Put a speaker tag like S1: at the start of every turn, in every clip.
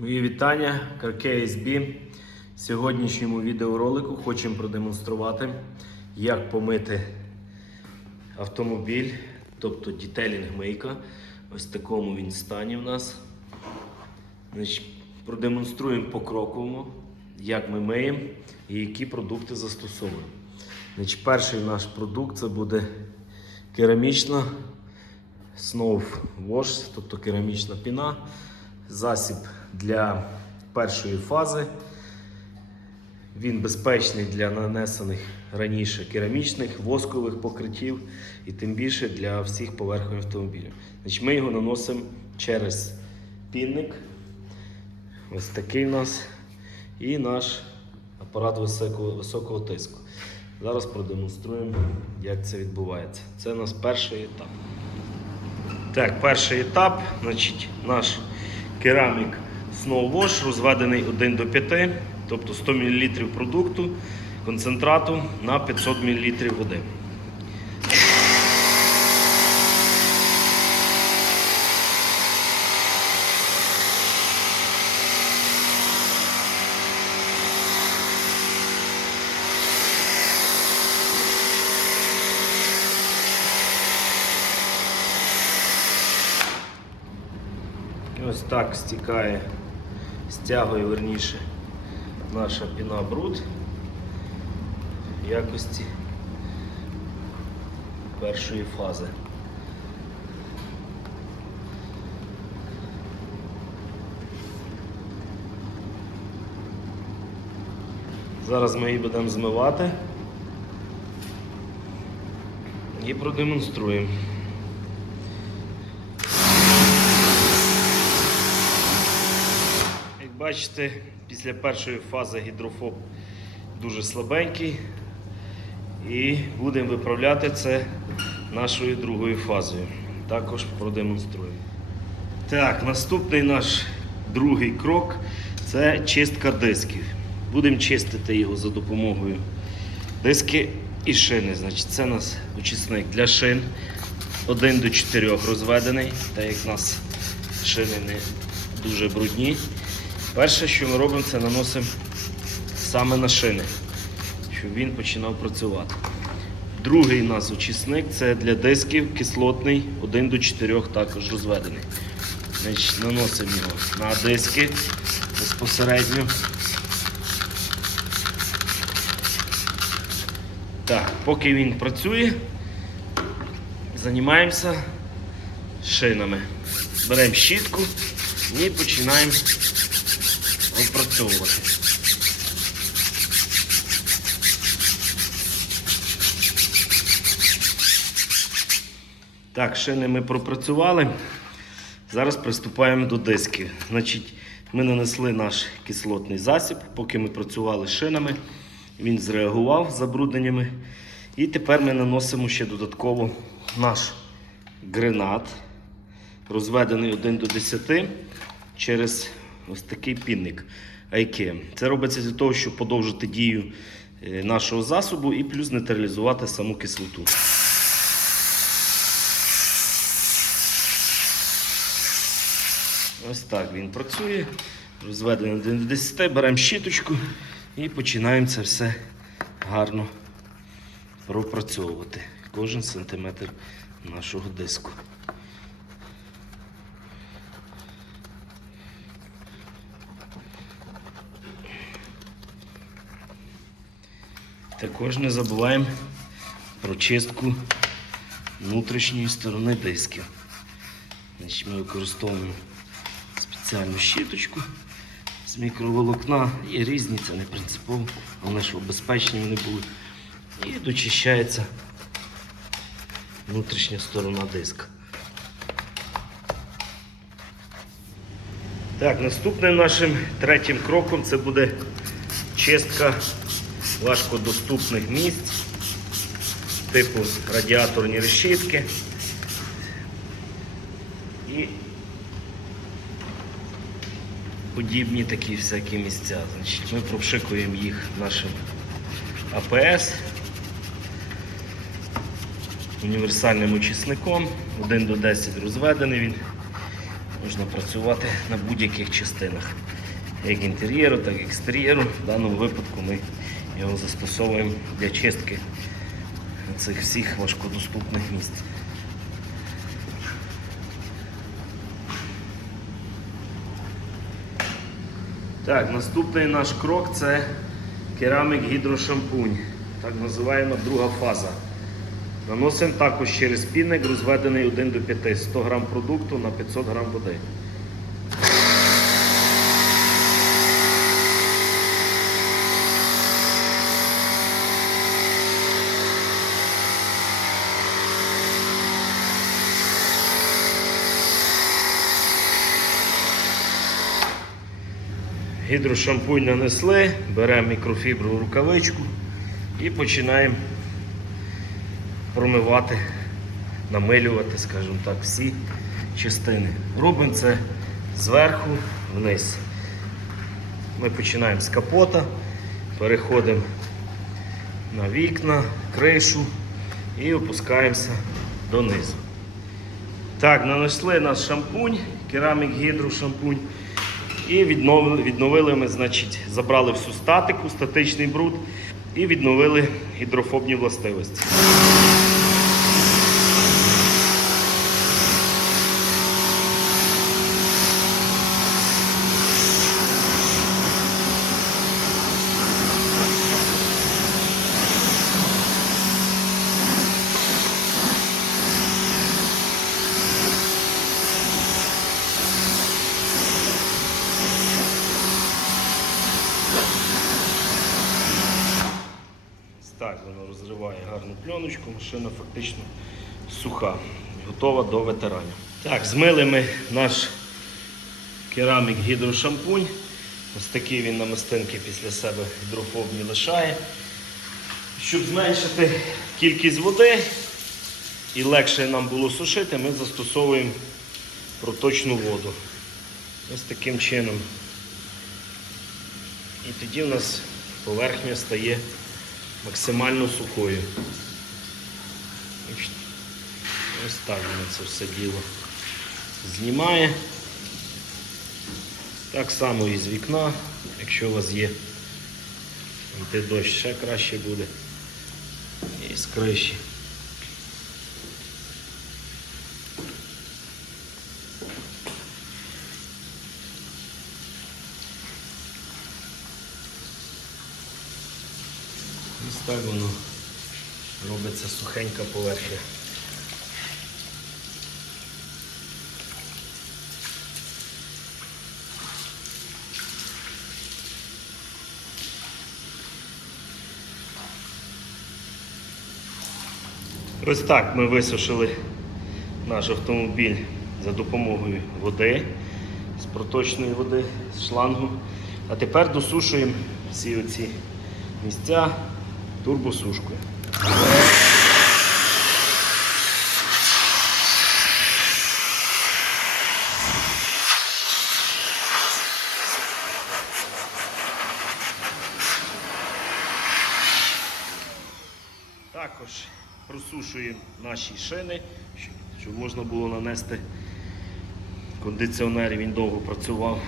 S1: Мої вітання, KSB. В сьогоднішньому відеоролику хочемо продемонструвати, як помити автомобіль, тобто дітелінг мийка. Ось в такому він стані в нас. Значить, продемонструємо покроково, як ми миємо і які продукти застосовуємо. Значить, перший наш продукт це буде керамічна Snow Wash, тобто керамічна піна, засіб для першої фази. Він безпечний для нанесених раніше керамічних, воскових покриттів і тим більше для всіх поверхонь автомобіля. Значить, ми його наносимо через пінник. Ось такий у нас. І наш апарат високого, високого тиску. Зараз продемонструємо, як це відбувається. Це у нас перший етап. Так, перший етап, значить, наш керамік Snow Wash розведений 1 до 5, тобто 100 мл продукту, концентрату на 500 мл води. Ось так стікає, стягує верніше наша піна бруд в якості першої фази. Зараз ми її будемо змивати і продемонструємо. Бачите, після першої фази гідрофоб дуже слабенький. І будемо виправляти це нашою другою фазою. Також продемонструємо. Так, наступний наш другий крок це чистка дисків. Будемо чистити його за допомогою диски і шини. Значить, Це у нас очисник для шин 1 до 4 розведений, так як у нас шини не дуже брудні. Перше, що ми робимо, це наносимо саме на шини, щоб він починав працювати. Другий у нас очисник це для дисків кислотний 1 до 4 також розведений. Значить, Наносимо його на диски безпосередньо. Так, Поки він працює, займаємося шинами. Беремо щітку і починаємо опрацьовувати. Так, шини ми пропрацювали. Зараз приступаємо до дисків. Значить, ми нанесли наш кислотний засіб, поки ми працювали шинами. Він зреагував з забрудненнями. І тепер ми наносимо ще додатково наш гренат, розведений 1 до 10 через ось такий пінник IKEM. Це робиться для того, щоб подовжити дію е, нашого засобу і плюс нейтралізувати саму кислоту. Ось так він працює. Розведений до 10, беремо щіточку і починаємо це все гарно пропрацьовувати. Кожен сантиметр нашого диску. Також не забуваємо про чистку внутрішньої сторони дисків. Значить, Ми використовуємо спеціальну щіточку з мікроволокна. Є різні, це не принципово, головне, щоб безпечні вони були. І дочищається внутрішня сторона диска. Так, наступним нашим третім кроком це буде чистка важкодоступних місць, типу радіаторні решітки. І подібні такі всякі місця. Значить, Ми пропшикуємо їх нашим АПС універсальним очисником. 1 до 10 розведений він. можна працювати на будь-яких частинах. Як інтер'єру, так і екстер'єру. В даному випадку ми його застосовуємо для чистки цих всіх важкодоступних місць. Так, наступний наш крок це керамік гідрошампунь. Так називаємо друга фаза. Наносимо також через пінник, розведений 1 до 5, 100 грам продукту на 500 грам води. Гідрошампунь нанесли, беремо мікрофіброву рукавичку і починаємо промивати, намилювати, скажімо так, всі частини. Робимо це зверху вниз. Ми починаємо з капота, переходимо на вікна, кришу і опускаємося донизу. Так, нанесли наш шампунь, керамік гідрошампунь. І відновили, відновили ми, значить, забрали всю статику, статичний бруд і відновили гідрофобні властивості. Воно розриває гарну пленочку, машина фактично суха, готова до ветеранів. Так, змили ми наш керамік гідрошампунь. Ось такий він намистинки після себе гідрофобні лишає. Щоб зменшити кількість води і легше нам було сушити, ми застосовуємо проточну воду. Ось таким чином. І тоді в нас поверхня стає максимально сухою. Ось так воно це все діло знімає. Так само і з вікна, якщо у вас є антидощ, ще краще буде. І з криші. Ось так воно робиться сухенька поверхня. Ось так ми висушили наш автомобіль за допомогою води, з проточної води, з шлангу. А тепер досушуємо всі оці місця турбосушкою. Також просушуємо наші шини, щоб- можна було нанести кондиціонер, він довго працював.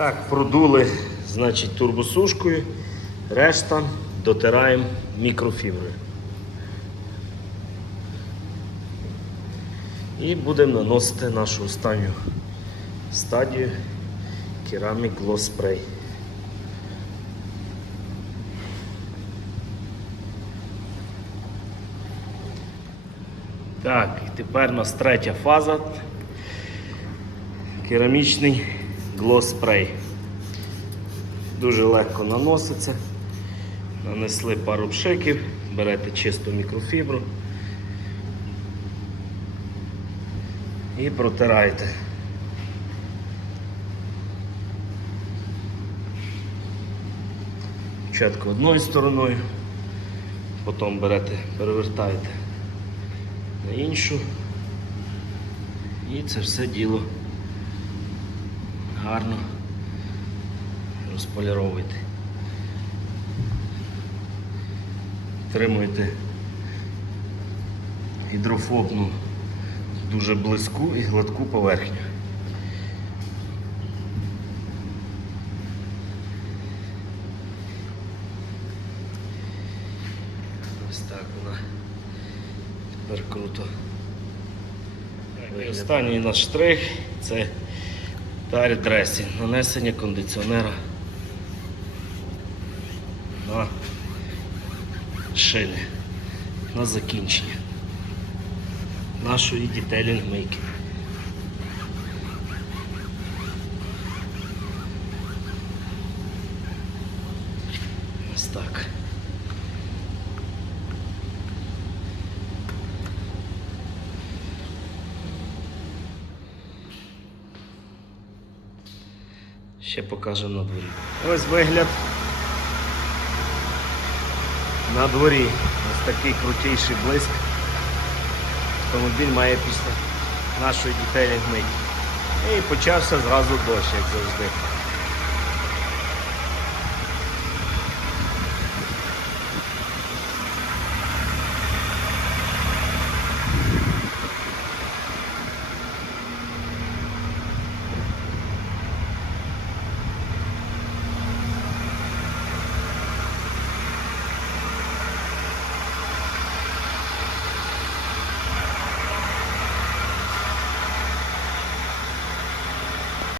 S1: Так, продули, значить, турбосушкою, решта дотираємо мікрофіброю. І будемо наносити нашу останню стадію Gloss Spray. Так, і тепер у нас третя фаза. Керамічний Gloss Spray. Дуже легко наноситься. Нанесли пару пшиків, берете чисту мікрофібру і протираєте. Спочатку одною стороною, Потім берете, перевертаєте на іншу. І це все діло гарно розполіровуєте. Тримуєте гідрофобну дуже близьку і гладку поверхню. Ось так вона тепер круто. І останній наш штрих це передресінг, нанесення кондиціонера на шини, на закінчення нашої дітелінг мийки. Ось так. Ще покажемо на дворі. Ось вигляд на дворі. Ось такий крутіший блиск. Автомобіль має після нашої дітей мить. І почався зразу дощ, як завжди.